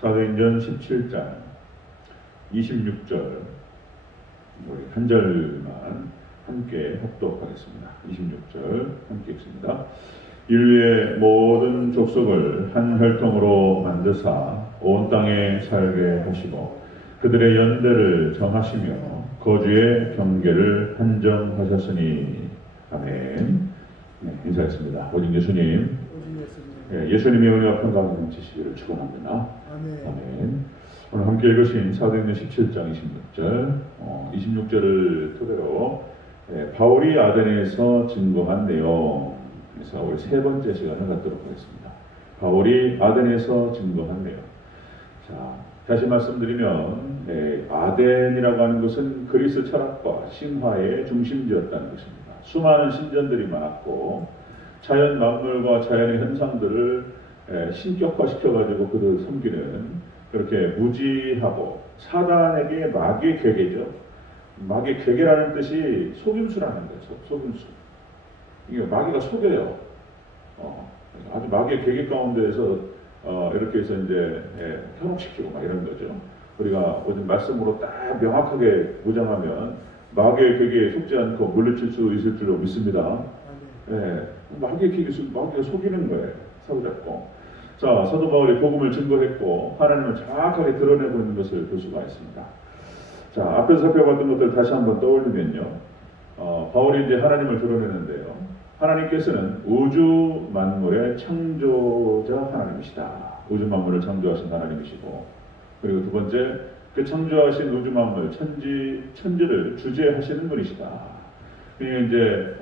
사도행전 17장 26절 우리 한 절만 함께 합독하겠습니다. 26절 함께 읽습니다. 인류의 모든 족속을 한 혈통으로 만드사 온 땅에 살게 하시고 그들의 연대를 정하시며 거주의 경계를 한정하셨으니 아멘. 네, 인사했습니다. 오직 예수님. 예수님의 은혜와 평강을 넘치시기를 축원합니다. 아멘. 오늘 함께 읽으신 사도행전 17장 26절 26절을 토대로 바울이 아데네에서 증거한 내용, 그래서 우리 세 번째 시간을 갖도록 하겠습니다. 바울이 아데네에서 증거한 내용. 자, 다시 말씀드리면 아덴이라고 하는 것은 그리스 철학과 신화의 중심지였다는 것입니다. 수많은 신전들이 많았고 자연 만물과 자연의 현상들을 신격화시켜가지고 그들을 섬기는 그렇게 무지하고 사단에게 마귀의 괴계죠. 마귀의 괴계라는 뜻이 속임수라는 거죠. 속임수. 이게 마귀가 속여요. 아주 마귀의 괴계 가운데에서 이렇게 해서 이제 현혹시키고 막 이런 거죠. 우리가 오늘 말씀으로 딱 명확하게 무장하면 마귀의 괴계에 속지 않고 물리칠 수 있을 줄로 믿습니다. 마귀의 괴계, 마귀가 속이는 거예요. 사로잡고. 자, 사도 바울이 복음을 증거했고 하나님을 정확하게 드러내고 있는 것을 볼 수가 있습니다. 자, 앞에서 살펴봤던 것들 다시 한번 떠올리면요. 바울이 이제 하나님을 드러내는데요. 하나님께서는 우주 만물의 창조자 하나님이시다. 우주 만물을 창조하신 하나님이시고, 그리고 두 번째, 그 창조하신 우주 만물 천지를 주재하시는 분이시다. 그러니까 이제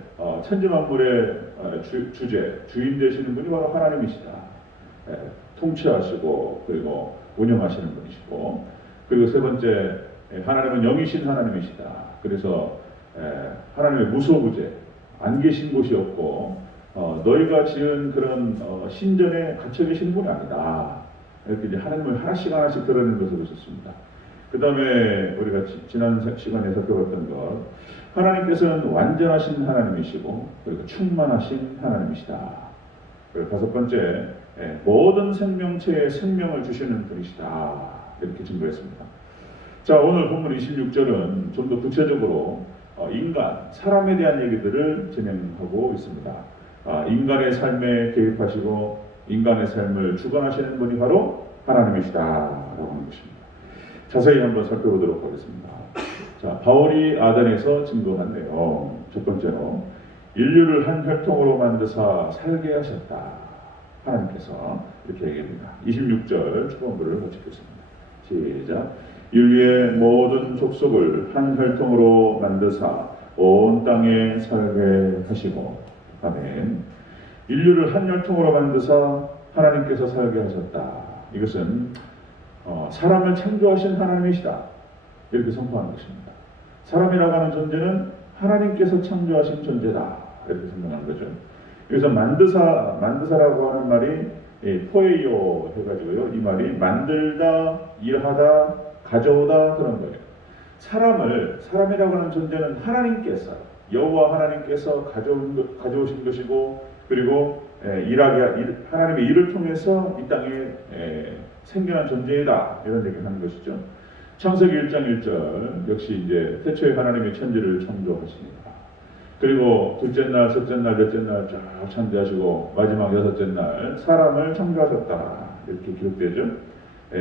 천지 만물의 주인 되시는 분이 바로 하나님이시다. 통치하시고 그리고 운영하시는 분이시고, 그리고 세 번째, 하나님은 영이신 하나님이시다. 그래서 하나님의 무소부재, 안 계신 곳이 없고 너희가 지은 그런 신전에 갇혀 계신 분이 아니다. 이렇게 이제 하나님을 하나씩 드러내는 것을 보셨습니다. 그 다음에 우리가 지난 시간에 살펴봤던 것, 하나님께서는 완전하신 하나님이시고 그리고 충만하신 하나님이시다. 그리고 다섯 번째, 모든 생명체에 생명을 주시는 분이시다. 이렇게 증거했습니다. 자, 오늘 본문 26절은 좀 더 구체적으로 인간, 사람에 대한 얘기들을 진행하고 있습니다. 인간의 삶에 개입하시고 인간의 삶을 주관하시는 분이 바로 하나님이시다 라고 하는 것입니다. 자세히 한번 살펴보도록 하겠습니다. 자, 바울이 아덴에서 증거한 내용, 첫 번째로 인류를 한 혈통으로 만드사 살게 하셨다. 하나님께서 이렇게 얘기합니다. 26절 초반부를 같이 읽겠습니다. 시작. 인류의 모든 족속을 한 혈통으로 만드사 온 땅에 살게 하시고, 아멘. 인류를 한 혈통으로 만드사 하나님께서 살게 하셨다. 이것은 사람을 창조하신 하나님이시다. 이렇게 선포하는 것입니다. 사람이라고 하는 존재는 하나님께서 창조하신 존재다. 이렇게 설명하는 거죠. 여기서 만드사라고 하는 말이 포에이오 해가지고요. 이 말이 만들다, 일하다, 가져오다 그런 거예요. 사람이라고 하는 존재는 하나님께서, 여호와 하나님께서 가져오신 것이고, 그리고 하나님의 일을 통해서 이 땅에 생겨난 존재이다. 이런 얘기를 하는 것이죠. 창세기 1장 1절 역시 이제 태초에 하나님이 천지를 창조하시니까, 그리고 둘째 날, 셋째 날, 넷째 날 쫙 창조하시고 마지막 여섯째 날 사람을 창조하셨다. 이렇게 기록되죠.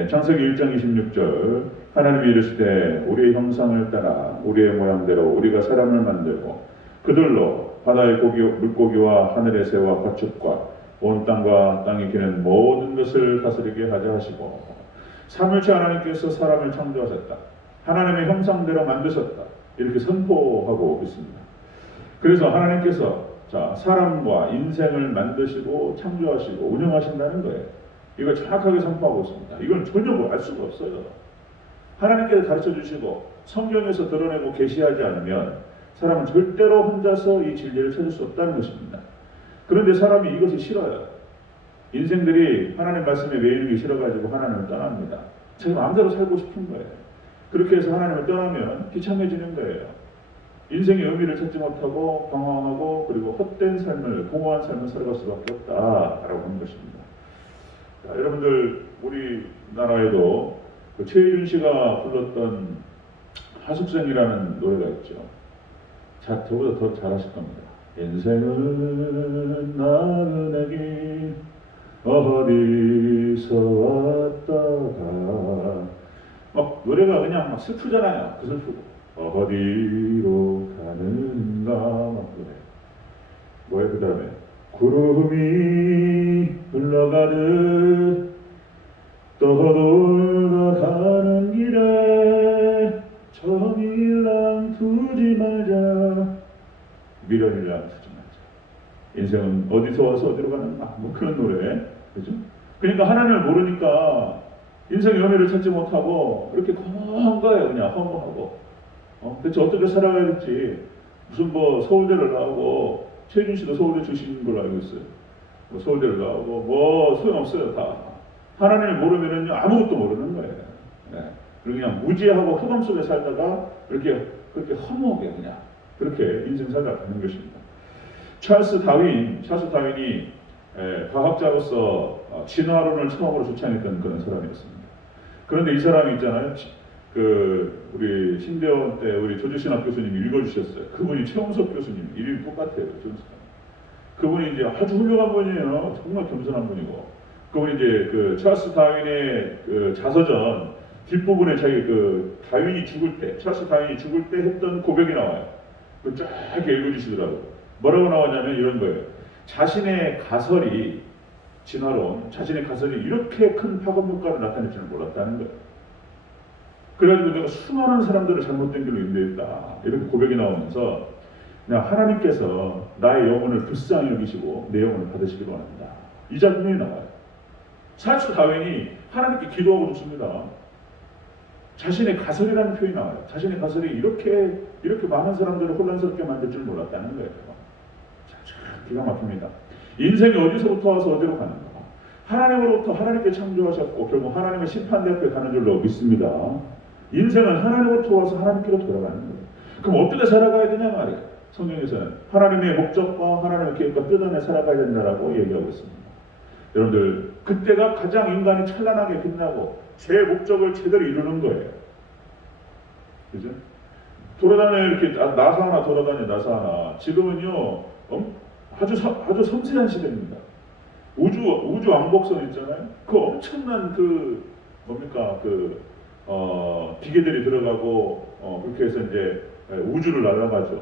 창세기 1장 26절 하나님이 이르시되 우리의 형상을 따라 우리의 모양대로 우리가 사람을 만들고 그들로 바다의 물고기와 하늘의 새와 가축과 온 땅과 땅에 기는 모든 것을 다스리게 하자 하시고, 삼일째 하나님께서 사람을 창조하셨다. 하나님의 형상대로 만드셨다. 이렇게 선포하고 있습니다. 그래서 하나님께서 사람과 인생을 만드시고 창조하시고 운영하신다는 거예요. 이걸 정확하게 선포하고 있습니다. 이건 전혀 알 수가 없어요. 하나님께서 가르쳐 주시고 성경에서 드러내고 계시하지 않으면 사람은 절대로 혼자서 이 진리를 찾을 수 없다는 것입니다. 그런데 사람이 이것이 싫어요. 인생들이 하나님 말씀에 매이기 싫어가지고 하나님을 떠납니다. 자기 마음대로 살고 싶은 거예요. 그렇게 해서 하나님을 떠나면 비참해지는 거예요. 인생의 의미를 찾지 못하고 방황하고 그리고 헛된 삶을, 공허한 삶을 살아갈 수밖에 없다라고 하는 것입니다. 자, 여러분들, 우리 우리나라에도 그 최희준 씨가 불렀던 하숙생이라는 노래가 있죠. 자, 저보다 더 잘하실 겁니다. 인생은 나그네길 어디서 왔다가 막 노래가 그냥 막 슬프잖아요. 그 슬프고 어디로 가는가 막 그래. 뭐야 그 다음에 구름이 흘러가듯 떠돌아 가는 길에 정일랑 두지 말자 미련이랑 두지 말자. 인생은 어디서 와서 어디로 가는가 뭐 그런 노래 그죠? 그러니까 하나님을 모르니까 인생의 의미를 찾지 못하고 이렇게 허무한 거예요. 그냥 허무하고 대체 어떻게 살아가야 될지 무슨 뭐 서울대를 나오고 최준 씨도 서울대 출신인 걸로 알고 있어요. 뭐 서울대를 나오고 뭐 소용없어요. 다 하나님을 모르면은 아무것도 모르는 거예요. 네. 그리고 그냥 무지하고 흑암 속에 살다가 이렇게 그렇게 허무하게 그냥 그렇게 인생 살다 가는 것입니다. 찰스 다윈이 과학자로서 진화론을 처음으로 주창했던 그런 사람이었습니다. 그런데 이 사람이 있잖아요. 우리 신대원 때 우리 조주신학 교수님이 읽어주셨어요. 그분이 최홍석 교수님, 이름이 똑같아요. 그분이 이제 아주 훌륭한 분이에요. 정말 겸손한 분이고. 그분이 이제 그 찰스 다윈의 그 자서전 뒷부분에 자기 찰스 다윈이 죽을 때 했던 고백이 나와요. 그 쫙 읽어주시더라고요. 뭐라고 나왔냐면 이런 거예요. 자신의 가설이 이렇게 큰 파급 효과를 나타낼 줄은 몰랐다는 거예요. 그래가지고 내가 수많은 사람들을 잘못된 길로 인도했다. 이렇게 고백이 나오면서 그냥 하나님께서 나의 영혼을 불쌍히 여기시고 내 영혼을 받으시기 바랍니다. 이 장면이 나와요. 찰스 다윈이 하나님께 기도하고 죽습니다. 자신의 가설이라는 표현이 나와요. 자신의 가설이 이렇게 많은 사람들을 혼란스럽게 만들 줄 몰랐다는 거예요. 기가 막힙니다. 인생이 어디서부터 와서 어디로 가는가? 하나님으로부터 하나님께 창조하셨고 결국 하나님의 심판대 앞에 가는 줄로 믿습니다. 인생은 하나님으로부터 와서 하나님께로 돌아가는 거예요. 그럼 어떻게 살아가야 되냐 말이에요. 성경에서는 하나님의 목적과 하나님의 계획과 뜻 안에 살아가야 된다라고 얘기하고 있습니다. 여러분들 그때가 가장 인간이 찬란하게 빛나고 제 목적을 제대로 이루는 거예요. 그죠? 이렇게 나사 하나 돌아다니 나사 하나. 지금은요 아주 섬세한 시대입니다. 우주 왕복선 있잖아요. 그 엄청난 기계들이 들어가고 그렇게 해서 이제 우주를 날아가죠.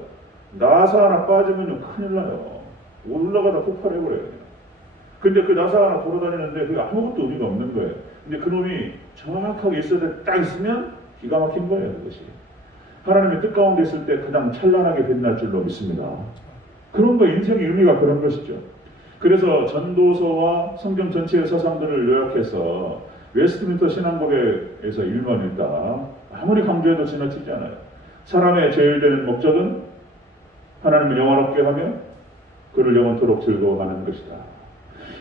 나사 하나 빠지면요 큰일 나요. 올라가다 폭발해버려요. 근데 그 나사 하나 돌아다니는데 그게 아무것도 의미가 없는 거예요. 근데 그놈이 정확하게 있어야 돼. 딱 있으면 기가 막힌 거예요. 그것이. 하나님의 뜻 가운데 있을 때 가장 찬란하게 빛날 줄로 믿습니다. 그런 거 인생의 의미가 그런 것이죠. 그래서 전도서와 성경 전체의 사상들을 요약해서 웨스트민스터 신앙고백에서 일머니까 아무리 강조해도 지나치지 않아요. 사람의 제일 되는 목적은 하나님을 영원롭게 하며 그를 영원토록 즐거워하는 것이다.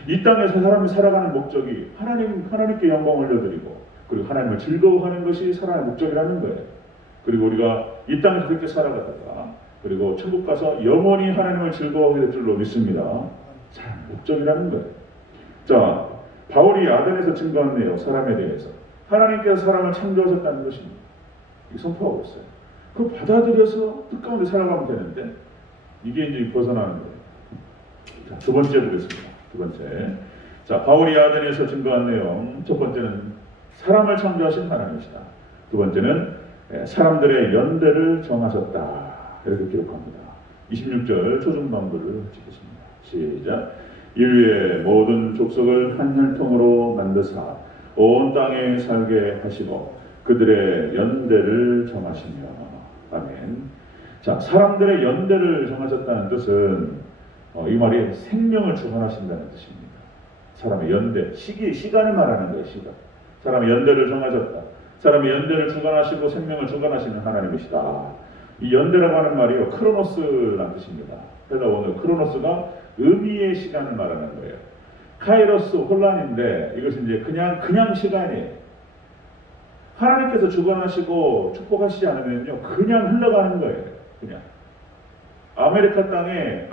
이 땅에서 사람이 살아가는 목적이 하나님께 영광 올려드리고 그리고 하나님을 즐거워하는 것이 사람의 목적이라는 거예요. 그리고 우리가 이 땅에서 그렇게 살아가다가 그리고 천국 가서 영원히 하나님을 즐거워하게 될 줄로 믿습니다. 사람의 목적이라는 거예요. 자, 바울이 아덴에서 증거한 내용, 사람에 대해서 하나님께서 사람을 창조하셨다는 것입니다. 선포하고 있어요. 그걸 받아들여서 뜻 가운데 살아가면 되는데 이게 이제 벗어나는 거예요. 자, 두 번째 보겠습니다. 두 번째. 자, 바울이 아덴에서 증거한 내용, 첫 번째는 사람을 창조하신 하나님이시다. 두 번째는 사람들의 연대를 정하셨다. 이렇게 기록합니다. 26절 초중반부를 찍겠습니다. 시작. 인류의 모든 족속을 한 혈통으로 만드사 온 땅에 살게 하시고 그들의 연대를 정하시며. 아멘. 자, 사람들의 연대를 정하셨다는 뜻은 이 말이 생명을 주관하신다는 뜻입니다. 사람의 연대, 시간을 말하는 거예요. 시간. 사람의 연대를 정하셨다. 사람의 연대를 주관하시고 생명을 주관하시는 하나님이시다. 이 연대라고 하는 말이요, 크로노스라는 뜻입니다. 헬라어는 크로노스가 의미의 시간을 말하는 거예요. 카이로스 혼란인데 이것은 이제 그냥 시간이에요. 하나님께서 주관하시고 축복하시지 않으면요, 그냥 흘러가는 거예요. 그냥. 아메리카 땅에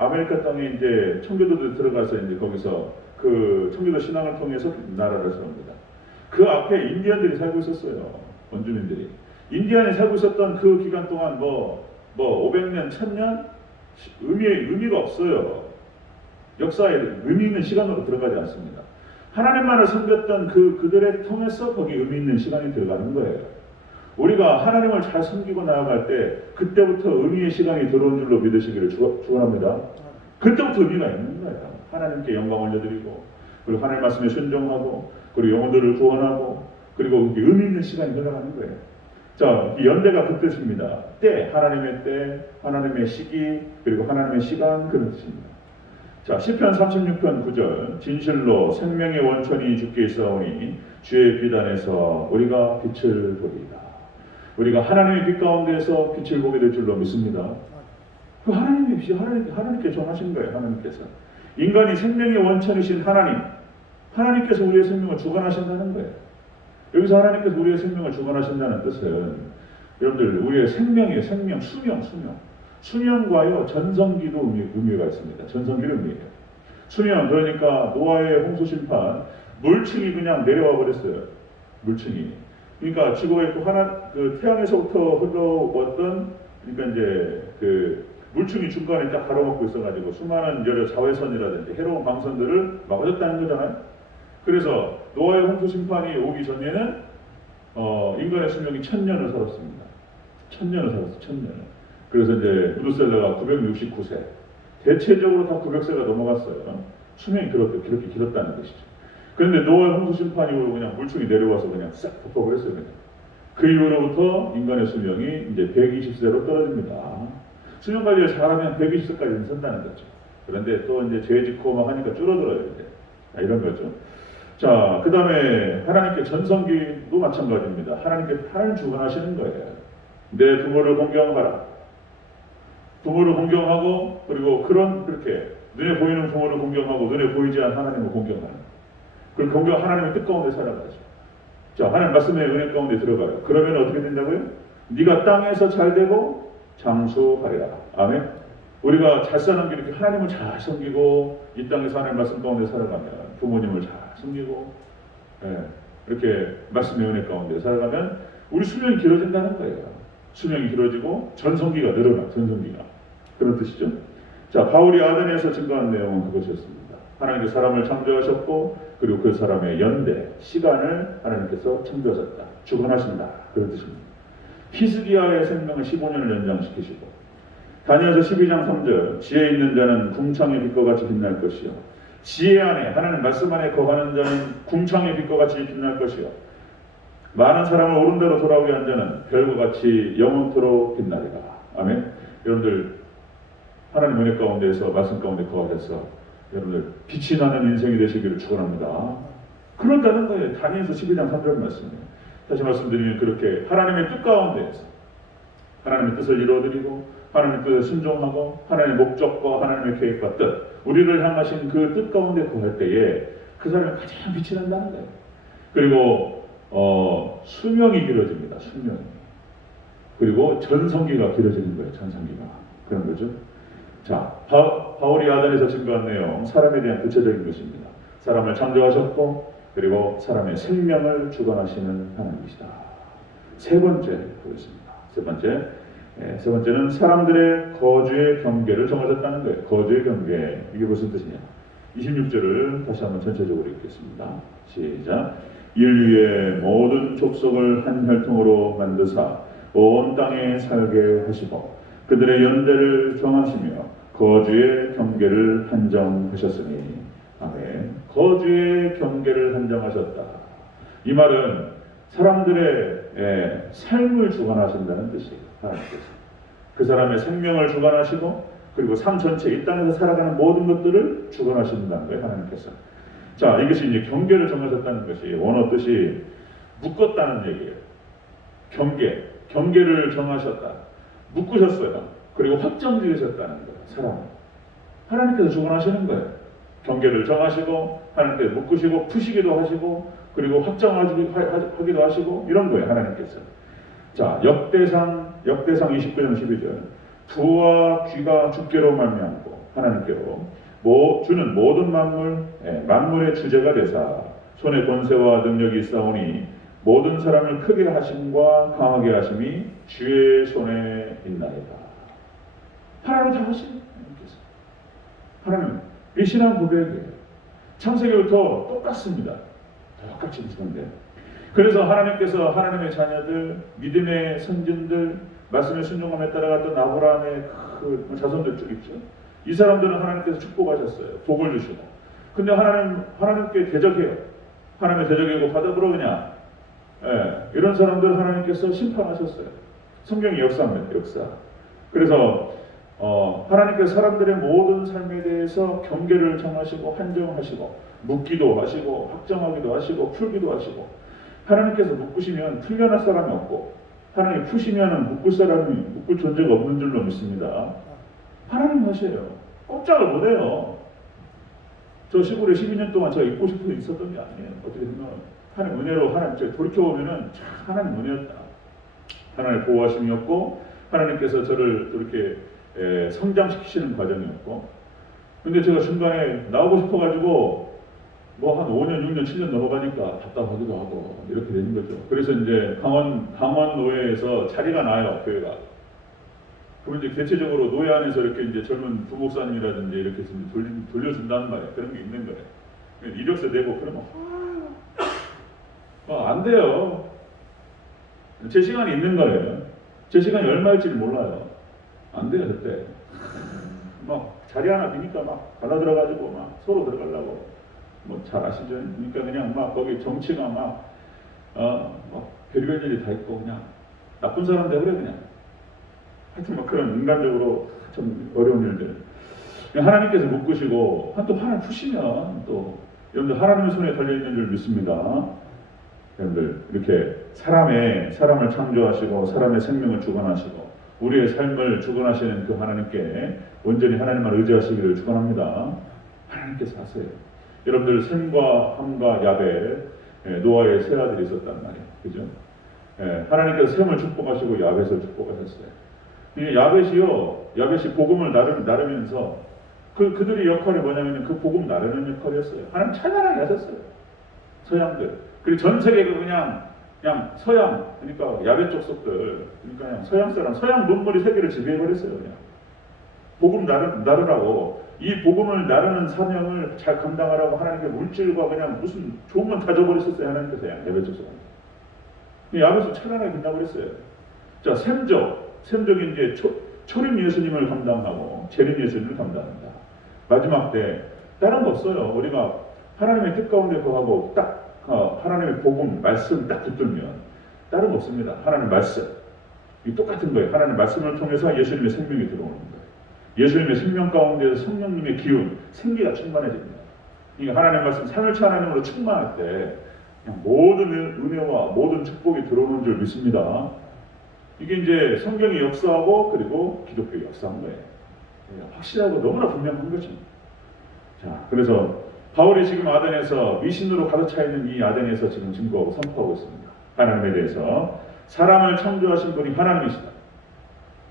이제 청교도들 들어가서 이제 거기서 그 청교도 신앙을 통해서 나라를 세웁니다. 그 앞에 인디언들이 살고 있었어요. 원주민들이. 인디언이 살고 있었던 그 기간 동안 500년, 1000년 의미가 없어요. 역사에 의미 있는 시간으로 들어가지 않습니다. 하나님만을 섬겼던 그들의 통해서 거기 의미 있는 시간이 들어가는 거예요. 우리가 하나님을 잘 섬기고 나아갈 때 그때부터 의미의 시간이 들어온 줄로 믿으시기를 축원합니다. 그때부터 의미가 있는 거예요. 하나님께 영광 올려드리고 그리고 하나님 말씀에 순종하고 그리고 영혼들을 구원하고 그리고 의미 있는 시간이 흘러가는 거예요. 자, 이 연대가 그 뜻입니다. 때, 하나님의 때, 하나님의 시기, 그리고 하나님의 시간 그런 뜻입니다. 자, 시편 36편 9절 진실로 생명의 원천이 주께 있사오니 주의 비단에서 우리가 빛을 보리이다. 우리가 하나님의 빛 가운데서 빛을 보게 될 줄로 믿습니다. 그 하나님께 정하신 거예요. 하나님께서 인간이 생명의 원천이신 하나님께서 우리의 생명을 주관하신다는 거예요. 여기서 하나님께서 우리의 생명을 주관하신다는 뜻은 여러분들 우리의 생명이에요. 생명, 수명과요 전성기도 의미가 있습니다. 전성기를 의미해요. 수명 그러니까 노아의 홍수 심판 물층이 그냥 내려와 버렸어요. 물층이. 그러니까 지구에 그 태양에서부터 흘러왔던 그러니까 이제 그 물층이 중간에 딱 가로막고 있어가지고 수많은 여러 자외선이라든지 해로운 방선들을 막아줬다는 거잖아요. 그래서 노아의 홍수 심판이 오기 전에는 인간의 수명이 1000년을 살았습니다. 1000년을 살았어. 1000년을. 그래서 이제 무드셀러가 969세. 대체적으로 다 900세가 넘어갔어요. 수명이 그렇게 길었다는 것이죠. 그런데 노아의 홍수 심판 이후로 그냥 물층이 내려와서 그냥 싹 덮어버렸어요. 그냥. 그 이후로부터 인간의 수명이 이제 120세로 떨어집니다. 수명 관리를 잘하면 120세까지는 산다는 거죠. 그런데 또 이제 죄 짓고 막 하니까 줄어들어요. 이제. 이런 거죠. 자, 그 다음에 하나님께 전성기도 마찬가지입니다. 하나님 주관하시는 거예요. 내 부모를 공경하라. 부모를 공경하고 그리고 그렇게 눈에 보이는 부모를 공경하고 눈에 보이지 않는 하나님을 공경하는 그리고 하나님의 뜻 가운데 살아가죠. 자, 하나님 말씀의 은혜 가운데 들어가요. 그러면 어떻게 된다고요? 네가 땅에서 잘 되고 장수하리라. 아멘. 우리가 잘 사는 게 이렇게 하나님을 잘 섬기고 이 땅에서 하나님 말씀 가운데 살아가면 부모님을 잘 섬기고 이렇게 말씀의 은혜 가운데 살아가면 우리 수명이 길어진다는 거예요. 수명이 길어지고 전성기가 늘어나. 전성기가. 그런 뜻이죠. 자, 바울이 아덴에서 증거한 내용은 그것이었습니다. 하나님께서 사람을 창조하셨고 그리고 그 사람의 연대, 시간을 하나님께서 창조하셨다. 주관하신다. 그런 뜻입니다. 히스기야의 생명을 15년을 연장시키시고 다니엘서 12장 3절 지혜 있는 자는 궁창의 빛과 같이 빛날 것이요 지혜 안에 하나님 말씀 안에 거하는 자는 궁창의 빛과 같이 빛날 것이요 많은 사람을 옳은 대로 돌아오게 한 자는 별과 같이 영원토록 빛나리라. 아멘. 여러분들 하나님 은혜 가운데서 말씀 가운데 거하셔서 여러분들 빛이 나는 인생이 되시기를 축원합니다. 그런다는 거예요. 다니엘서 12장 3절 말씀이에요. 다시 말씀드리면 그렇게 하나님의 뜻 가운데에서 하나님의 뜻을 이루어드리고 하나님의 뜻에 순종하고 하나님의 목적과 하나님의 계획과 뜻 우리를 향하신 그 뜻 가운데 거할 때에 그 사람이 가장 빛이 난다는 거예요. 그리고 수명이 길어집니다. 수명이. 그리고 전성기가 길어지는 거예요. 전성기가. 그런 거죠. 자, 바울이 아덴에서 증거한 내용 사람에 대한 구체적인 것입니다. 사람을 창조하셨고 그리고 사람의 생명을 주관하시는 하나님이시다. 세 번째 보겠습니다. 세 번째는 사람들의 거주의 경계를 정하셨다는 거예요. 거주의 경계. 이게 무슨 뜻이냐? 26절을 다시 한번 전체적으로 읽겠습니다. 시작. 인류의 모든 족속을 한 혈통으로 만드사 온 땅에 살게 하시고 그들의 연대를 정하시며 거주의 경계를 한정하셨으니 아멘. 거주의 경계를 한정하셨다. 이 말은 사람들의 삶을 주관하신다는 뜻이에요. 하나님께서 그 사람의 생명을 주관하시고 그리고 삶 전체 이 땅에서 살아가는 모든 것들을 주관하신다는 거예요. 하나님께서. 자, 이것이 이제 경계를 정하셨다는 것이 원어 뜻이 묶었다는 얘기예요. 경계를 정하셨다. 묶으셨어요. 그리고 확정 지으셨다는 거예요. 사람. 하나님께서 주관하시는 거예요. 경계를 정하시고 하나님께서 묶으시고 푸시기도 하시고 그리고 확정하기도 하시고 이런 거예요. 하나님께서. 자, 역대상 29장 12절 부와 귀가 주께로 말미암고 하나님께로 주는 모든 만물의 주제가 되사 손에 권세와 능력이 있사오니 모든 사람을 크게 하심과 강하게 하심이 주의 손에 있나이다. 하나님 다 하시는 하나님 이 신앙 고백이에요. 창세기부터 똑같습니다. 똑같이 있는데 그래서 하나님께서 하나님의 자녀들, 믿음의 선진들, 말씀의 순종함에 따라갔던 아브라함의 그 자손들 쭉 있죠. 이 사람들은 하나님께서 축복하셨어요. 복을 주시고. 근데 하나님께 대적해요. 하나님의 대적이고 바닥으로 그냥 이런 사람들 하나님께서 심판하셨어요. 성경의 역사입니다. 역사. 그래서 하나님께서 사람들의 모든 삶에 대해서 경계를 정하시고 한정하시고 묻기도 하시고 확정하기도 하시고 풀기도 하시고 하나님께서 묶으시면 풀려날 사람이 없고 하나님 푸시면 묶을 존재가 없는 줄로 믿습니다. 하나님 하셔요. 꼼짝을 못해요. 저 시골에 12년 동안 제가 있고 싶어서 있었던 게 아니에요. 어떻게 보면 하나님 은혜로 제가 돌이켜보면은 참 하나님 은혜였다. 하나님의 보호하심이었고 하나님께서 저를 이렇게 성장시키시는 과정이었고 근데 제가 중간에 나오고 싶어가지고 뭐 한 5년, 6년, 7년 넘어가니까 답답하기도 하고 이렇게 되는 거죠. 그래서 이제 강원 노회에서 자리가 나요, 교회가. 그러면 이제 대체적으로 노회 안에서 이렇게 이제 젊은 부목사님이라든지 이렇게 돌려준다는 말이에요. 그런 게 있는 거예요. 이력서 내고 그러면 안 돼요. 제 시간이 있는 거예요. 제 시간이 얼마일지를 몰라요. 안 돼요, 그때. 막 자리 하나 비니까 막 달라들어가지고 막 서로 들어가려고. 뭐 잘 아시죠? 그러니까 그냥 막 거기 정치가 막 별별 일이 다 있고 그냥 나쁜 사람 되고 그래 그냥. 하여튼 막 그런 인간적으로 좀 어려운 일들. 하나님께서 묶으시고 또 하나님 푸시면 또 여러분들 하나님의 손에 달려있는 줄 믿습니다. 여러분들 이렇게 사람을 창조하시고 사람의 생명을 주관하시고 우리의 삶을 주관하시는 그 하나님께 온전히 하나님만 의지하시기를 축원합니다. 하나님께서 하세요. 여러분들 셈과 함과 야벳 노아의 세 아들이 있었단 말이에요. 그죠? 하나님께서 셈을 축복하시고 야벳을 축복하셨어요. 야벳이 복음을 나르면서 그들의 역할이 뭐냐면 그 복음 나르는 역할이었어요. 하나님 찬양하게 하셨어요. 서양들. 그리고 전 세계가 그냥 서양, 그러니까 야벳 족속들, 그러니까 서양 사람, 서양 문물이 세계를 지배해버렸어요. 그냥. 복음 나르라고, 이 복음을 나르는 사명을 잘 감당하라고 하나님께 물질과 그냥 무슨 좋은 건 다 줘버렸었어요. 하나님께서 야벳 족속한테. 야벳을 찬양하게 끝나버렸어요. 자, 셈족이 이제 초림 예수님을 감당하고 재림 예수님을 감당합니다. 마지막 때 다른 거 없어요. 우리가 하나님의 뜻 가운데 거하고 딱 하나님의 복음, 말씀 딱 붙들면 다른 거 없습니다. 하나님 말씀. 이 똑같은 거예요. 하나님 말씀을 통해서 예수님의 생명이 들어오는 거예요. 예수님의 생명 가운데서 성령님의 기운, 생기가 충만해집니다. 그러니까 하나님 말씀, 삼일체 하나님으로 충만할 때 그냥 모든 은혜와 모든 축복이 들어오는 줄 믿습니다. 이게 이제 성경이 역사하고 그리고 기독교의 역사한 거예요. 확실하고 너무나 분명한 거죠. 자, 그래서 바울이 지금 아덴에서 미신으로 가득 차 있는 이 아덴에서 지금 증거하고 선포하고 있습니다. 하나님에 대해서 사람을 창조하신 분이 하나님이시다.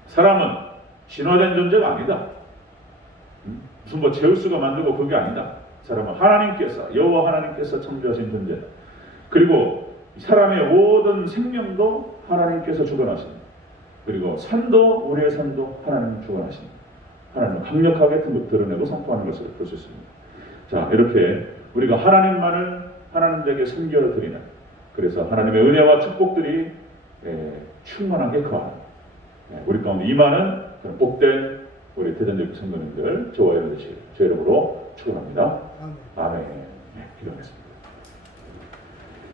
사람은 진화된 존재가 아니다. 무슨 뭐 제우스가 만들고 그게 아니다. 사람은 하나님께서 여호와 하나님께서 창조하신 존재다. 그리고 사람의 모든 생명도 하나님께서 주관하십니다. 그리고 산도 우리의 산도 하나님 주관하십니다. 하나님은 강력하게 드러내고 선포하는 것을 볼 수 있습니다. 자, 이렇게 우리가 하나님만을 하나님에게 섬겨드리는, 그래서 하나님의 은혜와 축복들이 충만하게 거하는 우리 가운데 임하는 복된 우리 대전대교 성도님들 저와 여러분 되시길 주 이름으로 축원합니다. 아멘. 기도하겠습니다.